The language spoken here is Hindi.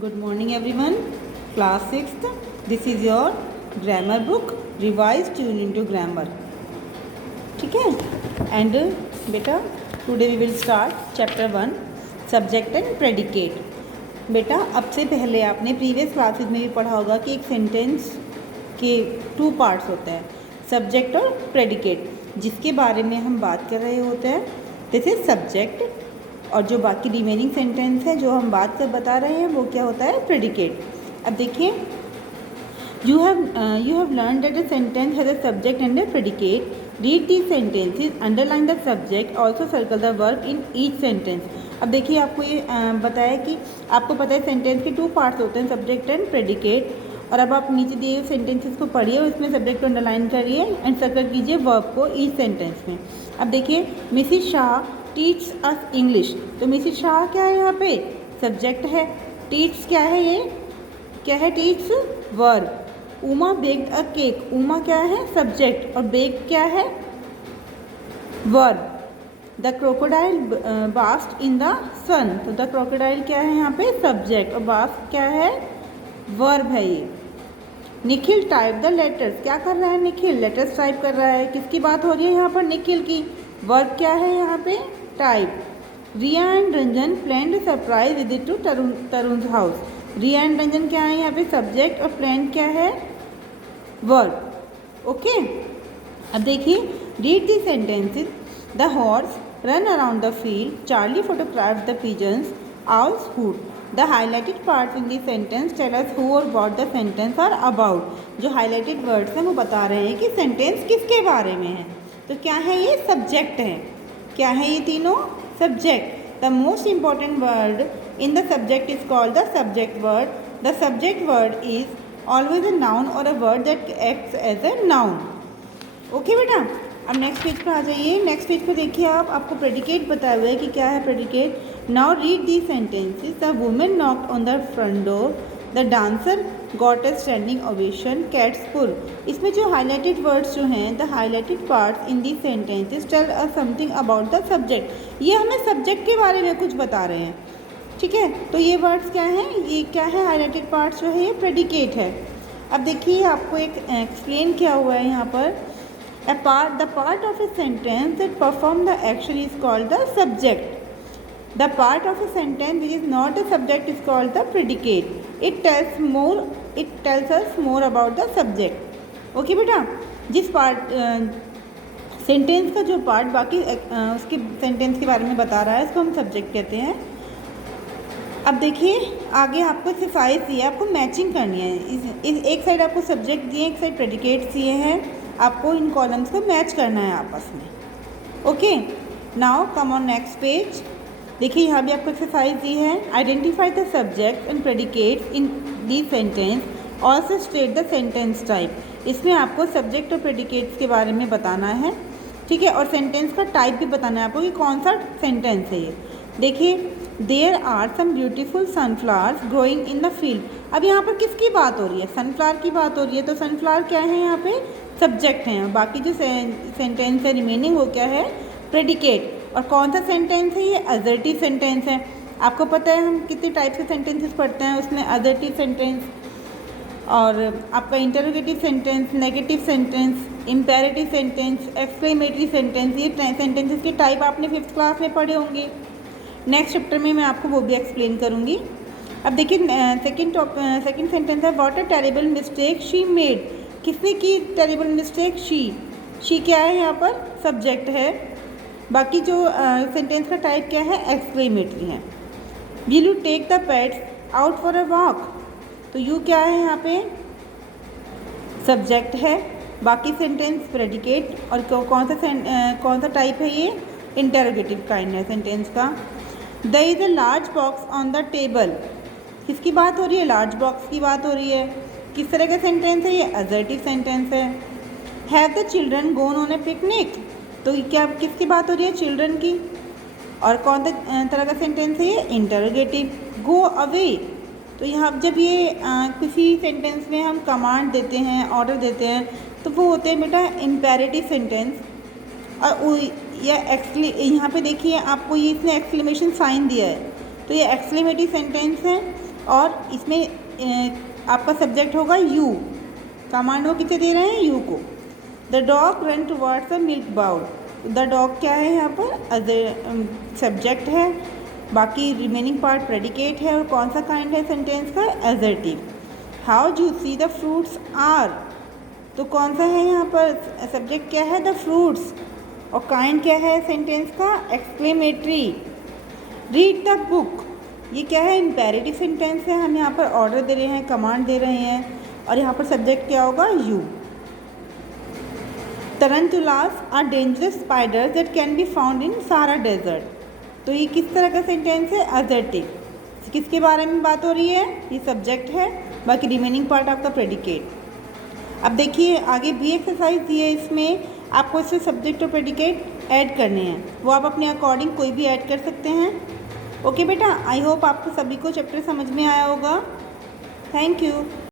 Good morning everyone. Class 6th. This is your grammar book revised tune into grammar. ठीक है. And बेटा today we will start chapter 1 subject and predicate. बेटा अब से पहले आपने प्रीवियस क्लासेस में भी पढ़ा होगा कि एक सेंटेंस के 2 पार्ट्स होते हैं, सब्जेक्ट और प्रेडिकेट, जिसके बारे में हम बात कर रहे होते हैं. दिस इज सब्जेक्ट, और जो बाकी रिमेनिंग सेंटेंस है जो हम बात कर बता रहे हैं वो क्या होता है, प्रेडिकेट. अब देखिए, you have learn that a sentence has a subject and a predicate. Read the sentences, underline the subject, also circle the verb in each sentence. अब देखिए, आपको ये बताया कि आपको पता है सेंटेंस के 2 पार्ट्स होते हैं, सब्जेक्ट एंड प्रेडिकेट. और अब आप नीचे दिए हुए सेंटेंसेस को पढ़िए और इसमें सब्जेक्ट को अंडरलाइन करिए एंड सर्कल कीजिए वर्ब को ईच सेंटेंस में. अब देखिए, Mrs Shah teach us English. तो मिसिस शाह क्या है, यहाँ पे सब्जेक्ट है. टीच क्या है, ये क्या है, teach verb. Uma baked a cake, Uma क्या है, सब्जेक्ट, और बेक क्या है, verb. The crocodile basked in the sun. तो द क्रोकोडाइल क्या है, यहाँ पे सब्जेक्ट, और बास्क क्या है, वर्ब है ये. निखिल टाइप द लेटर्स, क्या कर रहा है निखिल, लेटर्स टाइप कर रहा है. किसकी बात हो रही है यहाँ पर, निखिल की. वर्ब क्या है यहाँ पे, type. Riya and Ranjan planned surprise visit to Tarun house. Riya and Ranjan क्या है यहाँ पे, सब्जेक्ट, और प्लान क्या है, वर्ब. ओके. अब देखिए, read the sentences. The horse run around the field, Charlie photographed the pigeons, owls hoot. The highlighted parts in the sentence tell us who or what the sentence are about. जो हाईलाइटेड वर्ड्स हैं वो बता रहे हैं कि सेंटेंस किसके बारे में है. तो क्या है, ये सब्जेक्ट है. क्या है ये तीनों, subject. The most important word in the subject is called the subject word. The subject word is always a noun or a word that acts as a noun. Okay बेटा. अब नेक्स्ट पेज पर आ जाइए. नेक्स्ट पेज पर देखिए, आपको प्रेडिकेट बताया हुआ है कि क्या है predicate. Now read the sentences. The women knocked on the front door, the dancer got a standing ovation, cats purr. इसमें जो हाईलाइटेड वर्ड्स जो हैं, the highlighted parts in the sentences tell us something about the subject. ये हमें सब्जेक्ट के बारे में कुछ बता रहे हैं. ठीक है, तो ये वर्ड्स क्या हैं, ये क्या है, हाईलाइटेड पार्ट्स जो है ये प्रेडिकेट है. अब देखिए, आपको एक एक्सप्लेन किया हुआ है यहाँ पर. The part of a sentence that perform the action is called the subject. The part of a sentence which is not a subject is called the predicate. It tells us more about the subject. Okay बेटा. जिस पार्ट सेंटेंस का जो पार्ट बाकी उसके सेंटेंस के बारे में बता रहा है, इसको हम सब्जेक्ट कहते हैं. अब देखिए, आगे आपको एक्सरसाइज दिए, आपको मैचिंग करनी है. इस एक साइड आपको सब्जेक्ट दिए, एक साइड प्रेडिकेट्स दिए हैं. आपको इन कॉलम्स को मैच करना है आपस में. Okay. Now come on next page. देखिए, यहाँ भी आपको एक्सरसाइज दी है. Identify the subject and predicates in the sentence, also state the sentence type. इसमें आपको सब्जेक्ट और प्रेडिकेट्स के बारे में बताना है. ठीक है, और सेंटेंस का टाइप भी बताना है आपको कि कौन सा सेंटेंस है ये. देखिए, there are some beautiful sunflowers growing in the field. अब यहाँ पर किसकी बात हो रही है, सनफ्लावर की बात हो रही है. तो सनफ्लावर क्या है, यहाँ पे सब्जेक्ट हैं. बाकी जो सेंटेंस है रिमेनिंग वो क्या है, प्रेडिकेट. और कौन सा सेंटेंस है, ये असर्टिव सेंटेंस है. आपको पता है हम कितने टाइप्स के सेंटेंसेस पढ़ते हैं, उसमें असर्टिव सेंटेंस और आपका interrogative sentence, negative sentence, imperative sentence, exclamatory sentence. ये सेंटेंसेस के टाइप आपने 5th क्लास में पढ़े होंगे. नेक्स्ट चैप्टर में मैं आपको वो भी एक्सप्लेन करूँगी. अब देखिए, सेकेंड सेंटेंस है, what a terrible mistake she made. किसने की टेरिबल मिस्टेक, शी क्या है यहाँ पर, सब्जेक्ट है. बाकी जो सेंटेंस का टाइप क्या है, एक्सक्लेमेटरी है. Will you take the pets out for a walk. तो यू क्या है यहाँ पे, सब्जेक्ट है. बाकी सेंटेंस प्रेडिकेट. और कौन सा टाइप है ये, इंटरोगेटिव काइंड है सेंटेंस का. There is a large box on the table. किसकी बात हो रही है, लार्ज बॉक्स की बात हो रही है. किस तरह का सेंटेंस है, ये असर्टिव सेंटेंस है. Have the children gone on a picnic. तो क्या किसकी बात हो रही है, चिल्ड्रन की. और कौन सा तरह का सेंटेंस है ये, इंटरोगेटिव. Go away. तो यहाँ जब ये किसी सेंटेंस में हम कमांड देते हैं, ऑर्डर देते हैं, तो वो होते हैं बेटा इम्पेरेटिव सेंटेंस. और या यहाँ पे देखिए, आपको ये इसने एक्सक्लेमेशन साइन दिया है, तो ये एक्सक्लेमेटिव सेंटेंस है. और इसमें आपका सब्जेक्ट होगा यू, कमांड वो किसे दे रहे हैं, यू को। The dog run towards the milk bowl, the dog क्या है यहाँ पर, सब्जेक्ट है, बाकी रिमेनिंग पार्ट प्रेडिकेट है, और कौन सा काइंड है सेंटेंस का, assertive. How juicy the fruits are, तो कौन सा है यहाँ पर, सब्जेक्ट क्या है, द फ्रूट्स, और काइंड क्या है सेंटेंस का, एक्सक्लेमेटरी। रीड द बुक, ये क्या है, इम्पेरेटिव सेंटेंस है, हम यहाँ पर ऑर्डर दे रहे हैं, कमांड दे रहे हैं, और यहाँ पर सब्जेक्ट क्या होगा, you. Tarantulas are dangerous spiders that can be found in Sahara desert, तो ये किस तरह का सेंटेंस है, एजर्टिव। किसके बारे में बात हो रही है, ये सब्जेक्ट है, बाकी रिमेनिंग पार्ट आपका प्रेडिकेट। अब देखिए आगे भी एक्सरसाइज दी है, इसमें आपको इसमें सब्जेक्ट और प्रेडिकेट ऐड करने हैं, वो आप अपने अकॉर्डिंग कोई भी ऐड कर सकते हैं। ओके बेटा, आई होप आपको सभी को चैप्टर समझ में आया होगा। Thank you.